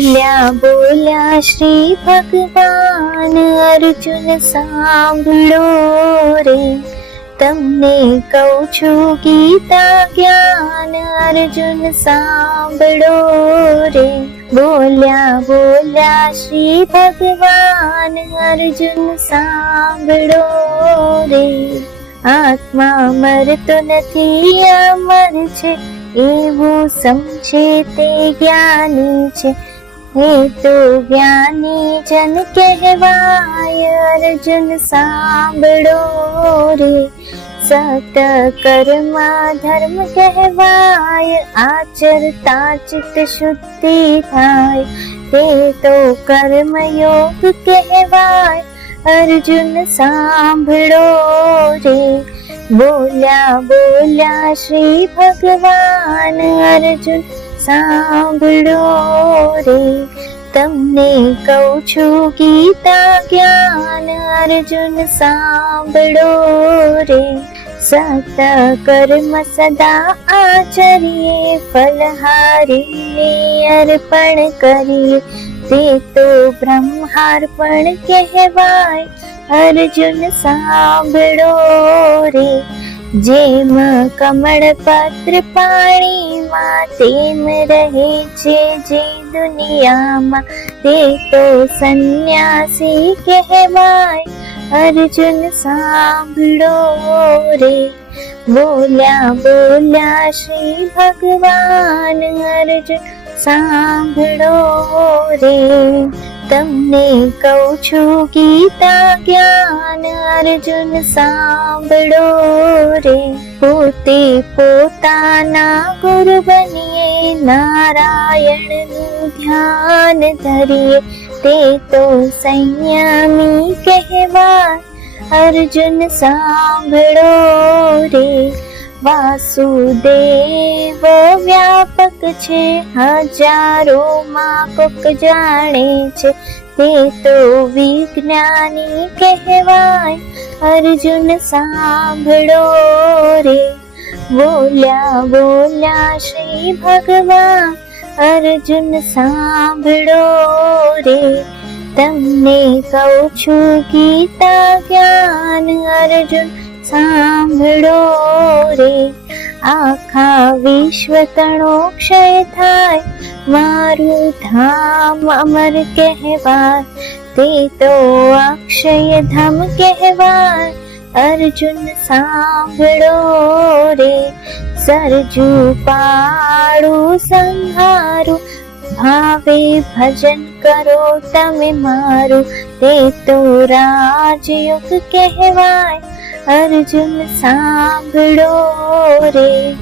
બોલ્યા બોલ્યા શ્રી ભગવાન અર્જુન સાંભળો રે. તમને કહું છું ગીતા જ્ઞાન અર્જુન સાંભળો રે. બોલ્યા બોલ્યા શ્રી ભગવાન અર્જુન સાંભળો રે. આત્મા મરતો નથી, અમર છે, એવું સમજે તે જ્ઞાની છે. એ તો જ્ઞાની જન કહેવાય અર્જુન સાંભળો રે સત કર્મા ધર્મ કહેવાય આચરતા ચિત્ત શુદ્ધિ થાય તે તો કર્મયોગ કહેવાય અર્જુન સાંભળો રે બોલ્યા બોલ્યા શ્રી ભગવાન અર્જુન સાંભળો રે. તમને કહું છું ગીતા જ્ઞાન અર્જુન, સાંભળો રે. સત કર્મ સદા આચરીએ, ફલહારીને અર્પણ કરીએ. તે તો બ્રહ્માર્પણ કહેવાય. અર્જુન, સાંભળો રે. જેમ કમળ પત્ર પાણીમાં તેમ રહે છે જે દુનિયામાં તે તો સંન્યાસી કહેવાય અર્જુન સાંભળો રે બોલ્યા બોલ્યા શ્રી ભગવાન અર્જુન સાંભળો રે તમને કહું છું ગીતા જ્ઞાન અર્જુન સાંભળો રે. પોતે પોતાના ગુરુ બનીએ, નારાયણનું ધ્યાન ધરીએ. તે તો સંયમી કહેવા અર્જુન સાંભળો રે. વાસુદેવ વ્યાપક છે, હજારો માપક જાણે છે. તે તો વિજ્ઞાની કહેવાય, અર્જુન સાંભળો રે. બોલ્યા બોલ્યા શ્રી ભગવાન, અર્જુન સાંભળો રે. તમને કહું છું ગીતા જ્ઞાન, અર્જુન સાંભળો રે. આખા વિશ્વ તણો ક્ષય થાય. મારું ધામ અમર કહેવાય. તે તો અક્ષય ધામ કહેવાય. અર્જુન, સાંભળો રે. સરજુ પાડું સંહારું. ભાવે ભજન કરો તમે મારું. તે તો રાજયોગ કહેવાય. અર્જુન સાંભળો રે.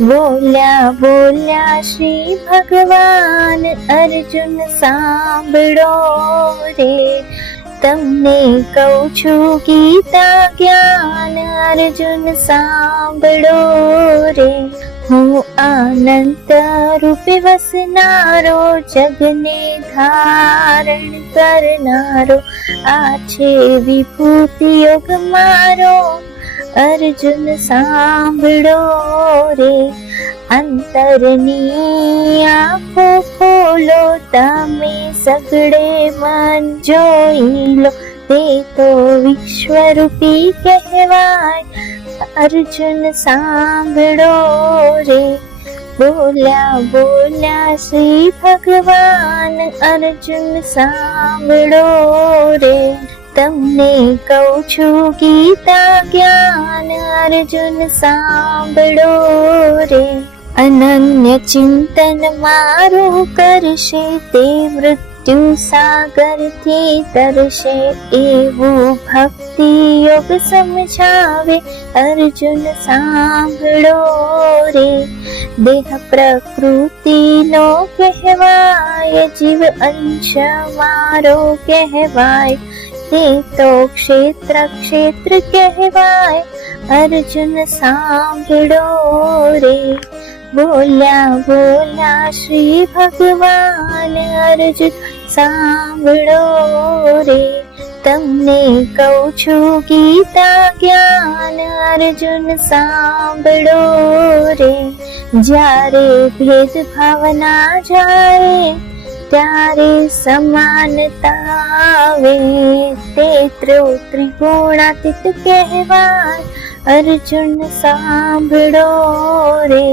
બોલ્યા બોલ્યા શ્રી ભગવાન, અર્જુન સાંભળો રે. તમને કહું છું ગીતા જ્ઞાન, અર્જુન સાંભળો હું અનંત રૂપે વસનારો, જગને ધારણ કરનારો આ છે વિભૂતિ યોગ મારો, અર્જુન સાંભળો રે. અંતરની આંખો ખોલો, તમે સગડે મન જોઈ લો. તે તો વિશ્વરૂપી કહેવાય અર્જુન સાંભળો રે. બોલ્યા બોલ્યા, શ્રી ભગવાન અર્જુન સાંભળો રે. તમને કહું છું ગીતા જ્ઞાન અર્જુન સાંભળો રે. અનન્ય ચિંતન મારું કરશે તે મૃત્યુ સાગરથી તરશે એવું ભક્તિ યોગ સમજાવે અર્જુન સાંભળો રે દેહ પ્રકૃતિનો કહેવાય જીવ અંશ મારો કહેવાય તે તો ક્ષેત્ર ક્ષેત્ર કહેવાય અર્જુન સાંભળો રે બોલ્યા બોલ્યા શ્રી ભગવાન અર્જુન સાંભળો રે, તમને કહું છું ગીતા જ્ઞાન અર્જુન, સાંભળો રે. જ્યારે ભેદ ભાવના જાય ત્યારે સમાનતા આવે, તે ત્રૌ ત્રિગુણાતીત કહેવાય. અર્જુન, સાંભળો રે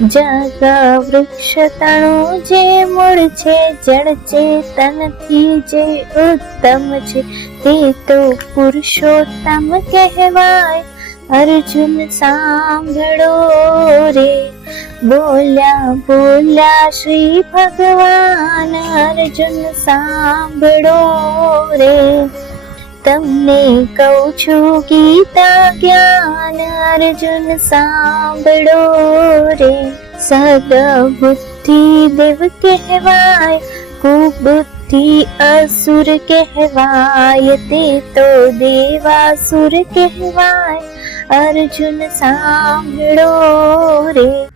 જગ વૃક્ષ તણું જે મૂળ છે, જળ ચેતનથી જે ઉત્તમ છે, તે તો પુરુષોત્તમ કહેવાય. અર્જુન સાંભળો રે, બોલ્યા બોલ્યા શ્રી ભગવાન. અર્જુન સાંભળો રે. તમને કહું છું ગીતા જ્ઞાન અર્જુન સાંભળો રે. સદબુદ્ધિ દેવ કહેવાય, કુબુદ્ધિ અસુર કહેવાય, તે તો દેવાસુર કહેવાય. અર્જુન સાંભળો રે.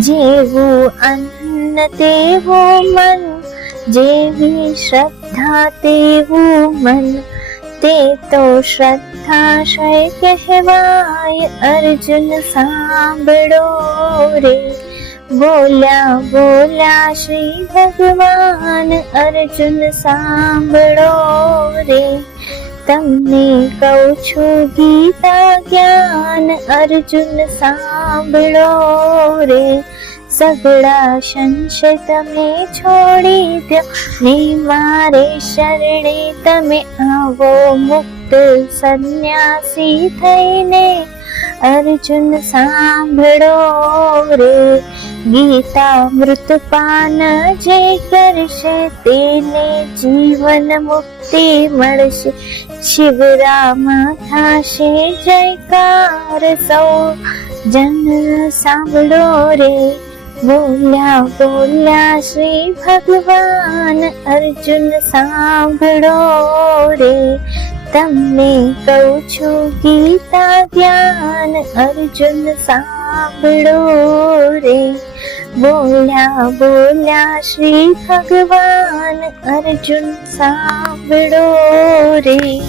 જેવું અન્ન તેવું મન, જેવી શ્રદ્ધા તેવું મન. તે તો શ્રદ્ધાશય કહેવાય અર્જુન સાંભળો રે બોલ્યા બોલ્યા શ્રી ભગવાન અર્જુન સાંભળો રે તમને કહું છું ગીતા જ્ઞાન અર્જુન સાંભળો રે સગડા સંશય તમે છોડી દો. ને મારે શરણે તમે આવો મુક્ત સંન્યાસી થઈને અર્જુન સાંભળો રે. ગીતા મૃતપાન જે કરશે તેને જીવન મુક્તિ મળશે. શિવરામ થાશે જયકાર સૌ. જન સાંભળો રે. બોલ્યા બોલ્યા શ્રી ભગવાન અર્જુન સાંભળો રે. તમને કહું છું ગીતા ધ્યાન, અર્જુન સાંભળો રે. બોલ્યા બોલ્યા શ્રી ભગવાન અર્જુન સાંભળો રે.